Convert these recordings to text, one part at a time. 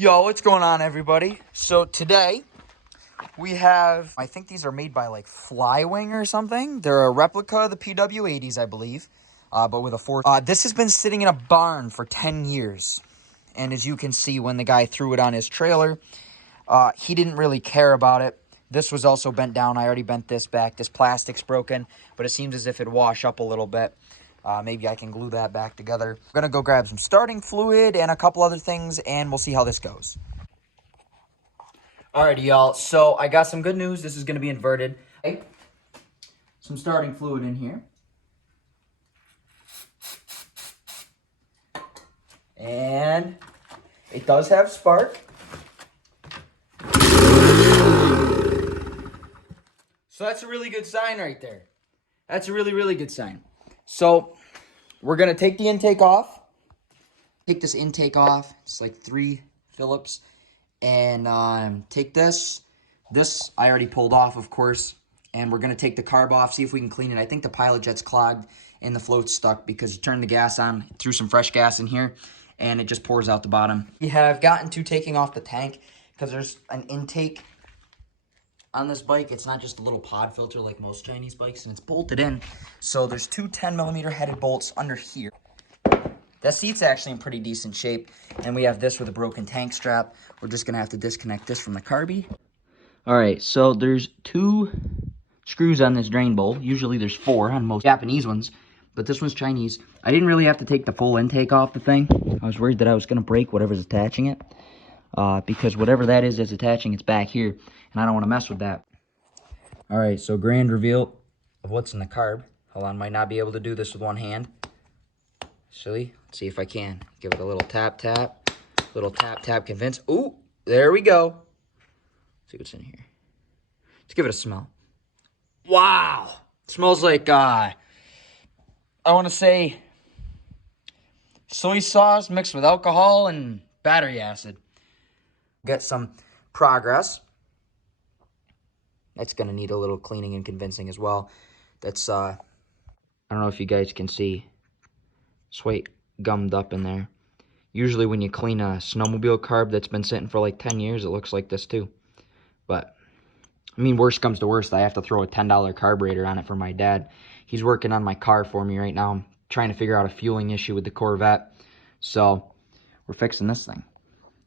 Yo, what's going on, everybody? So today we have, I think these are made by like Flywing or something. They're a replica of the PW80s, I believe, but with a four. This has been sitting in a barn for 10 years. And as you can see, when the guy threw it on his trailer, he didn't really care about it. This was also bent down. I already bent this back. This plastic's broken, but it seems as if it'd wash up a little bit. Maybe I can glue that back together. I'm going to go grab some starting fluid and a couple other things, and we'll see how this goes. Alrighty, y'all. So I got some good news. This is going to be inverted. Okay. Some starting fluid in here. And it does have spark. So that's a really good sign right there. That's a really, really good sign. So we're going to take the intake off. Take this intake off. It's like 3 Phillips. And take this. This I already pulled off, of course. And we're going to take the carb off, see if we can clean it. I think the pilot jet's clogged and the float's stuck because you turned the gas on, threw some fresh gas in here, and it just pours out the bottom. We have gotten to taking off the tank because there's an intake on this bike. It's not just a little pod filter like most Chinese bikes, and it's bolted in. So there's 2 10mm headed bolts under here. That seat's actually in pretty decent shape, and we have this with a broken tank strap. We're just going to have to disconnect this from the carby. All right, so there's 2 screws on this drain bowl. Usually there's 4 on most Japanese ones, but this one's Chinese. I didn't really have to take the full intake off the thing. I was worried that I was going to break whatever's attaching it, because whatever that is that's attaching, it's back here, and I don't want to mess with that. All right, so grand reveal of what's in the carb. Hold on, might not be able to do this with one hand. Silly. Let's see if I can. Give it a little tap, tap. Little tap, tap, convince. Ooh, there we go. Let's see what's in here. Let's give it a smell. Wow. It smells like, I want to say soy sauce mixed with alcohol and battery acid. Get some progress. That's going to need a little cleaning and convincing as well. That's, I don't know if you guys can see. It's white gummed up in there. Usually when you clean a snowmobile carb that's been sitting for like 10 years, it looks like this too. But, I mean, worst comes to worst, I have to throw a $10 carburetor on it for my dad. He's working on my car for me right now. I'm trying to figure out a fueling issue with the Corvette. So, we're fixing this thing.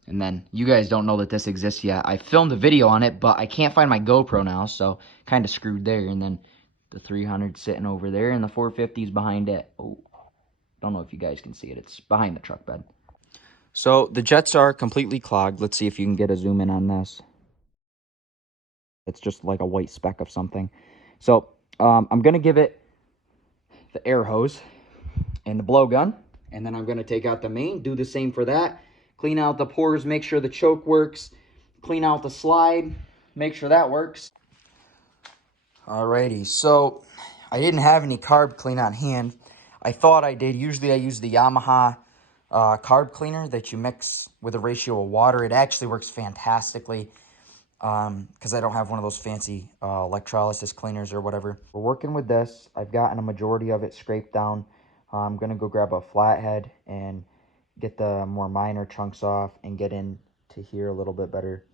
And then, you guys don't know that this exists yet. I filmed a video on it, but I can't find my GoPro now, so kind of screwed there. And then, the 300 sitting over there, and the 450's behind it. Oh. Don't know if you guys can see it. It's behind the truck bed. So the jets are completely clogged. Let's see if you can get a zoom in on this. It's just like a white speck of something. So I'm going to give it the air hose and the blowgun. And then I'm going to take out the main, do the same for that. Clean out the pores, make sure the choke works. Clean out the slide, make sure that works. Alrighty, so I didn't have any carb clean on hand. I thought I did. Usually I use the Yamaha carb cleaner that you mix with a ratio of water. It actually works fantastically because I don't have one of those fancy electrolysis cleaners or whatever. We're working with this. I've gotten a majority of it scraped down. I'm going to go grab a flathead and get the more minor chunks off and get into here a little bit better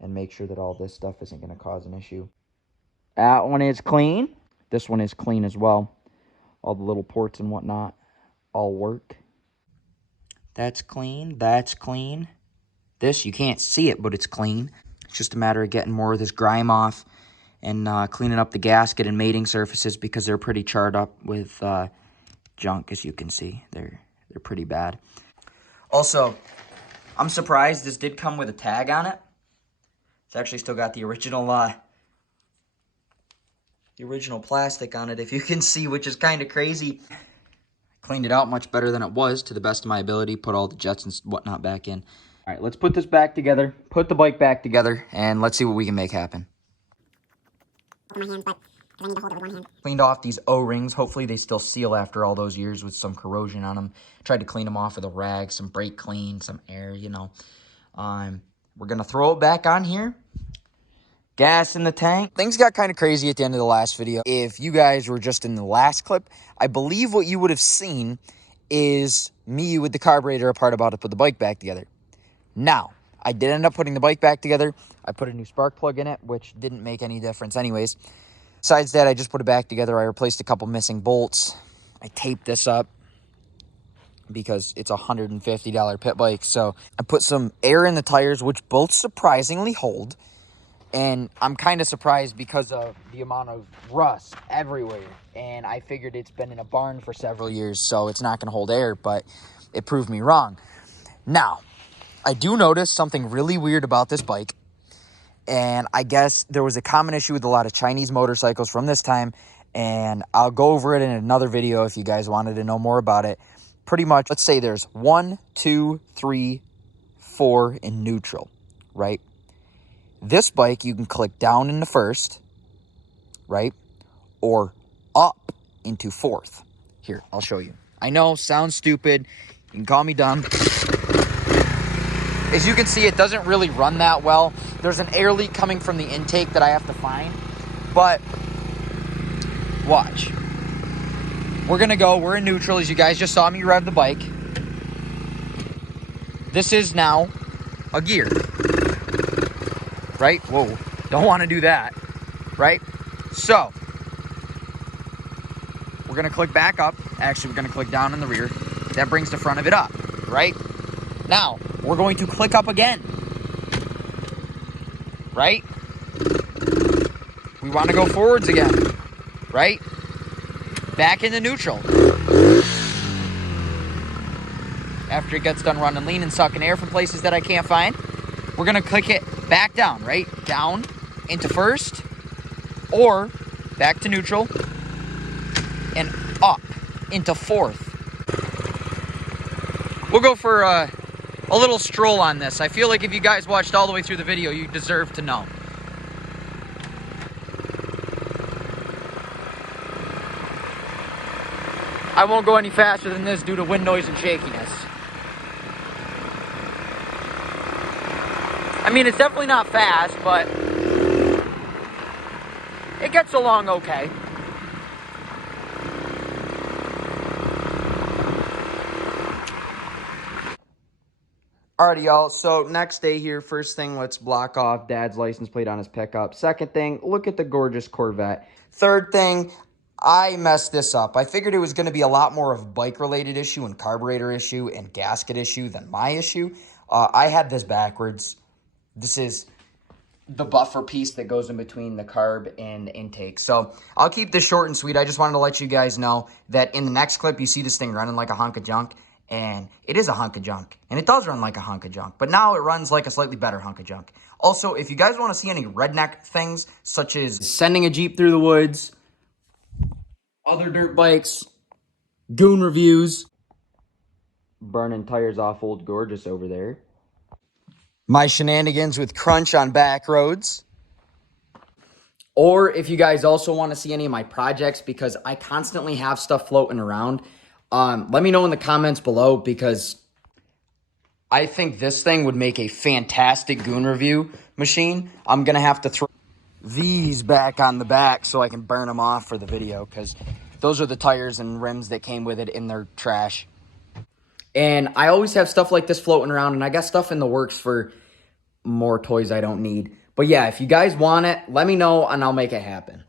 and make sure that all this stuff isn't going to cause an issue. That one is clean. This one is clean as well. All the little ports and whatnot all work. That's clean. That's clean. This, you can't see it, but it's clean. It's just a matter of getting more of this grime off and cleaning up the gasket and mating surfaces because they're pretty charred up with junk, as you can see. They're pretty bad. Also, I'm surprised this did come with a tag on it. It's actually still got the original plastic on it, if you can see, which is kind of crazy. I cleaned it out much better than it was, to the best of my ability. Put all the jets and whatnot back in. All right, let's put this back together, put the bike back together, and let's see what we can make happen. My hands, but I need to hold it with one hand. Cleaned off these O-rings. Hopefully they still seal after all those years with some corrosion on them. Tried to clean them off with a rag, some brake clean, some air, you know. We're going to throw it back on here. Gas in the tank. Things got kind of crazy at the end of the last video. If you guys were just in the last clip, I believe what you would have seen is me with the carburetor apart about to put the bike back together. Now, I did end up putting the bike back together. I put a new spark plug in it, which didn't make any difference anyways. Besides that, I just put it back together. I replaced a couple missing bolts. I taped this up because it's a $150 pit bike. So I put some air in the tires, which both surprisingly hold. And I'm kind of surprised because of the amount of rust everywhere. And I figured it's been in a barn for several years, so it's not going to hold air, but it proved me wrong. Now, I do notice something really weird about this bike. And I guess there was a common issue with a lot of Chinese motorcycles from this time. And I'll go over it in another video if you guys wanted to know more about it. Pretty much, let's say there's 1, 2, 3, 4 in neutral, right? This bike, you can click down into first, right? Or up into fourth. Here, I'll show you. I know, sounds stupid. You can call me dumb. As you can see, it doesn't really run that well. There's an air leak coming from the intake that I have to find. But, watch. We're in neutral, as you guys just saw me rev the bike. This is now a gear. Right? Whoa, don't want to do that. Right? So, we're going to click back up. Actually, we're going to click down in the rear. That brings the front of it up. Right? Now, we're going to click up again. Right? We want to go forwards again. Right? Back into neutral. After it gets done running lean and sucking air from places that I can't find, we're going to click it back down, right? Down into first, or back to neutral, and up into fourth. We'll go for a little stroll on this. I feel like if you guys watched all the way through the video, you deserve to know. I won't go any faster than this due to wind noise and shakiness. I mean, it's definitely not fast, but it gets along okay. Alrighty, y'all. So next day here, first thing, let's block off Dad's license plate on his pickup. Second thing, look at the gorgeous Corvette. Third thing, I messed this up. I figured it was going to be a lot more of a bike-related issue and carburetor issue and gasket issue than my issue. I had this backwards. This is the buffer piece that goes in between the carb and the intake. So I'll keep this short and sweet. I just wanted to let you guys know that in the next clip, you see this thing running like a hunk of junk. And it is a hunk of junk. And it does run like a hunk of junk. But now it runs like a slightly better hunk of junk. Also, if you guys want to see any redneck things, such as sending a Jeep through the woods, other dirt bikes, goon reviews, burning tires off Old Gorgeous over there, my shenanigans with Crunch on back roads, or if you guys also want to see any of my projects, because I constantly have stuff floating around, let me know in the comments below, because I think this thing would make a fantastic goon review machine. I'm going to have to throw these back on the back so I can burn them off for the video, because those are the tires and rims that came with it in their trash. And I always have stuff like this floating around, and I got stuff in the works for more toys I don't need. But yeah, if you guys want it, let me know, and I'll make it happen.